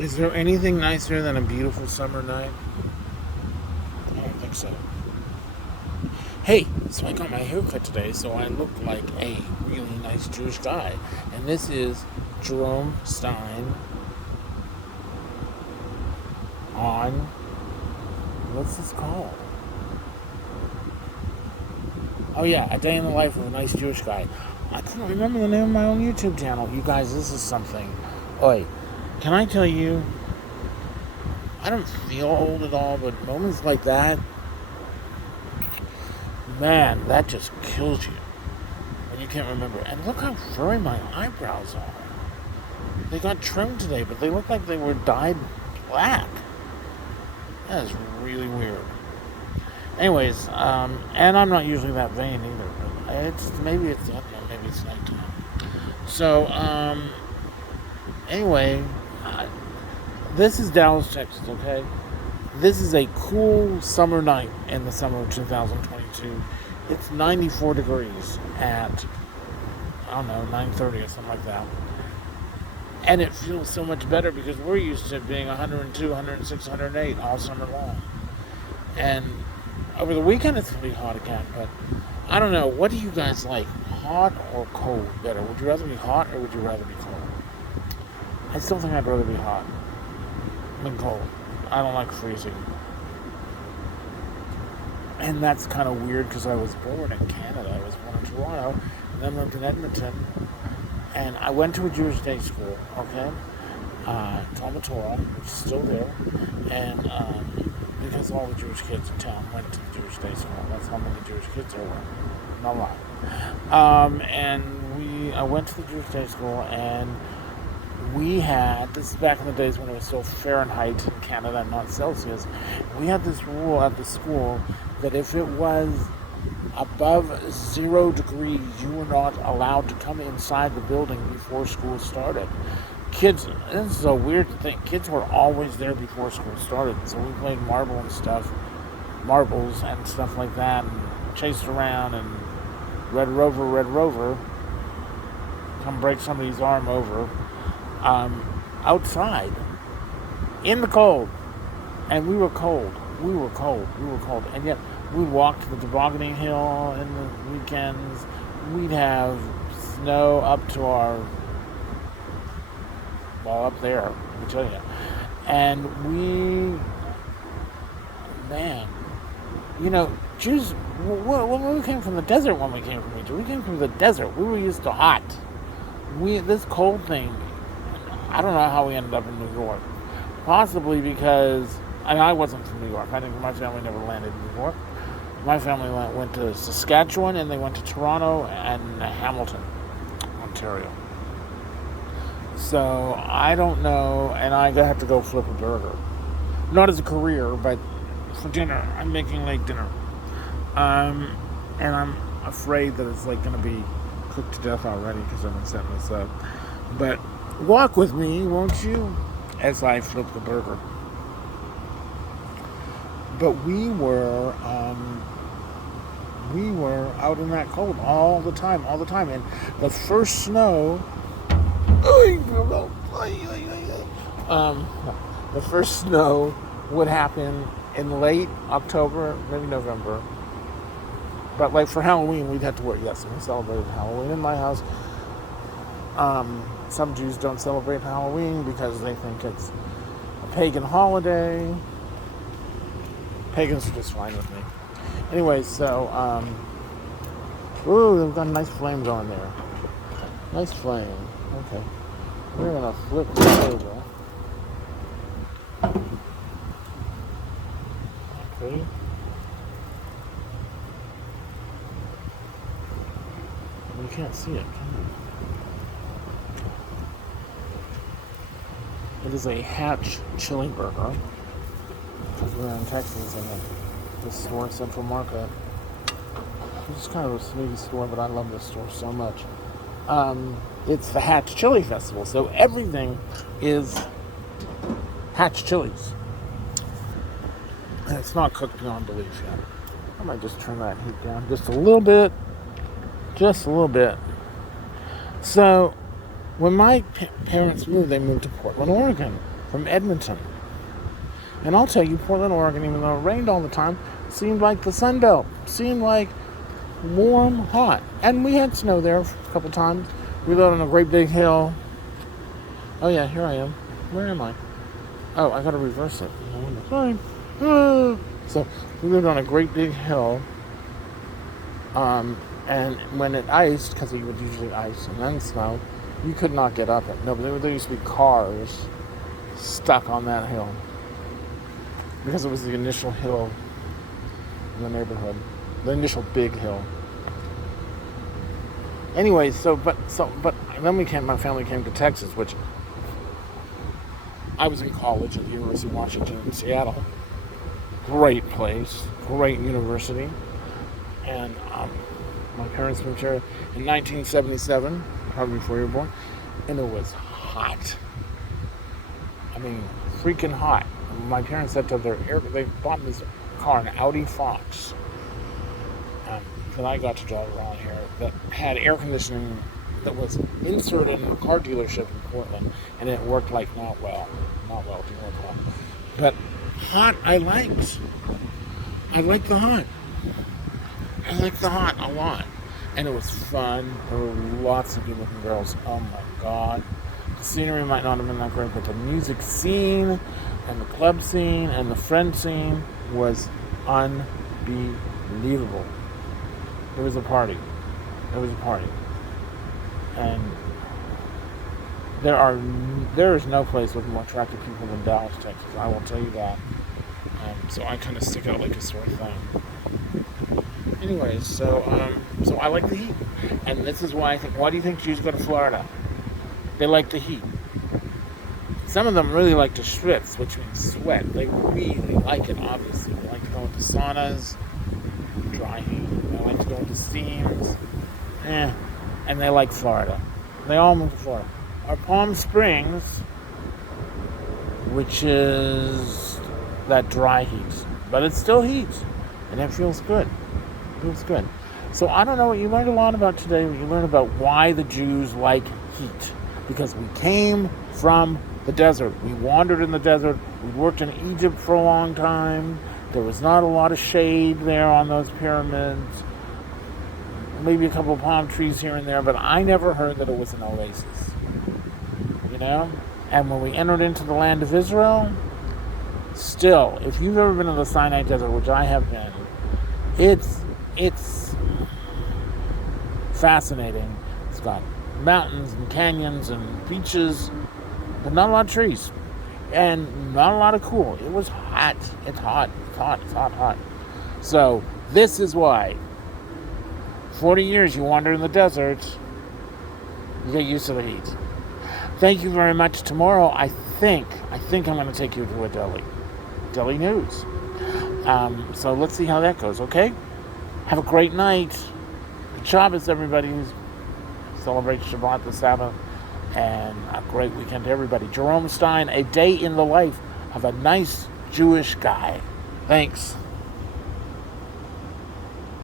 Is there anything nicer than a beautiful summer night? I don't think so. Hey, so I got my hair cut today, so I look like a really nice Jewish guy. And this is Jerome Stein on, what's this called? Oh yeah, A Day in the Life of a Nice Jewish Guy. I couldn't remember the name of my own YouTube channel. You guys, this is something. Oi, can I tell you, I don't feel old at all, but moments like that, man, that just kills you when you can't remember. And look how furry my eyebrows are. They got trimmed today, but they look like they were dyed black. That is really weird. Anyways, and I'm not usually that vain either. But maybe it's I don't know, maybe it's nighttime. So, anyway, this is Dallas, Texas. Okay, this is a cool summer night in the summer of 2022. It's 94 degrees at, I don't know, 9:30 or something like that. And it feels so much better because we're used to it being 102, 106, 108 all summer long. And over the weekend it's going to be hot again, but I don't know. What do you guys like? Hot or cold better? Would you rather be hot or would you rather be cold? I still think I'd rather be hot than cold. I don't like freezing. And that's kind of weird because I was born in Canada. I was born in Toronto and then lived in Edmonton. And I went to a Jewish day school, okay? Talmud Torah, which is still there. And because all the Jewish kids in town went to the Jewish day school. That's how many Jewish kids there were. Not a lot. I went to the Jewish day school, and this is back in the days when it was still Fahrenheit in Canada, not Celsius. We had this rule at the school that if it was above 0 degrees, you were not allowed to come inside the building before school started. Kids, this is a weird thing, kids were always there before school started, so we played marbles and stuff like that, and chased around, and Red Rover, come break somebody's arm over, outside, in the cold, and we were cold, and yet we'd walk to the tobogganing hill in the weekends. We'd have snow up to our, well, up there, let me tell you. And man, Jews, when we came from the desert, we came from the desert. We were used to hot. This cold thing, I don't know how we ended up in New York. Possibly because, I wasn't from New York. I think my family never landed in New York. My family went to Saskatchewan, and they went to Toronto and Hamilton, Ontario. So, I don't know, and I have to go flip a burger. Not as a career, but for dinner. I'm making late dinner. And I'm afraid that it's going to be cooked to death already because I've been setting this up. But walk with me, won't you, as I flip the burger. But we were out in that cold all the time. And the first snow, the first snow would happen in late October, maybe November. But for Halloween, we'd have to work. Yes, we celebrated Halloween in my house. Some Jews don't celebrate Halloween because they think it's a pagan holiday. Pagans are just fine with me. Anyway, so, they've got nice flames on there. Nice flame. Okay. We're going to flip the table. Okay. You can't see it, can you? It is a Hatch chili burger. Because we're in Texas and this store, Central Market. It's kind of a snooty store, but I love this store so much. It's the Hatch Chili Festival, so everything is Hatch chilies. And it's not cooked beyond belief yet. I might just turn that heat down just a little bit. So, when my parents moved, they moved to Portland, Oregon. from Edmonton. And I'll tell you, Portland, Oregon, even though it rained all the time, seemed like the Sun Belt. Seemed like warm, hot. And we had snow there a couple times. We lived on a great big hill. Oh yeah, here I am. Where am I? Oh, I gotta reverse it. Sorry. So we lived on a great big hill. And when it iced, because it would usually ice and then snow, you could not get up it. No, but there used to be cars stuck on that hill because it was the initial hill in the neighborhood, the initial big hill. Anyways, but then my family came to Texas, which I was in college at the University of Washington in Seattle. Great place, great university, and my parents moved here in 1977, probably before you were born, and it was hot. I mean, freaking hot. My parents said to they bought this car, an Audi Fox, that I got to drive around here, that had air conditioning that was inserted in a car dealership in Portland, and it worked like not well, didn't work well. But hot, I liked the hot. I liked the hot a lot. And it was fun. There were lots of good-looking girls. Oh my God. The scenery might not have been that great, but the music scene and the club scene and the friend scene was unbelievable. It was a party. And there is no place with more attractive people than Dallas, Texas. I will tell you that. So I kind of stick out like a sore thumb. Anyways, so I like the heat, and this is why I think. Why do you think Jews go to Florida? They like the heat. Some of them really like to schwitz, which means sweat. They really like it. Obviously, they like to go into saunas, dry heat. They like to go into steams, and they like Florida. They all move to Florida. Our Palm Springs, which is that dry heat, but it's still heat, and it feels good. So I don't know. You learned a lot about today. You learned about why the Jews like heat, because we came from the desert. We wandered in the desert. We worked in Egypt for a long time. There was not a lot of shade there on those pyramids. Maybe a couple of palm trees here and there, but I never heard that it was an oasis. And when we entered into the land of Israel, still, if you've ever been to the Sinai Desert, which I have been, it's fascinating. It's got mountains and canyons and beaches, but not a lot of trees. And not a lot of cool. It was hot. It's hot. So this is why 40 years you wander in the desert, you get used to the heat. Thank you very much. Tomorrow, I think I'm going to take you to a deli news. So let's see how that goes, okay? Have a great night. Good Shabbos, everybody. Celebrate Shabbat, the Sabbath. And a great weekend to everybody. Jerome Stein, A Day in the Life of a Nice Jewish Guy. Thanks.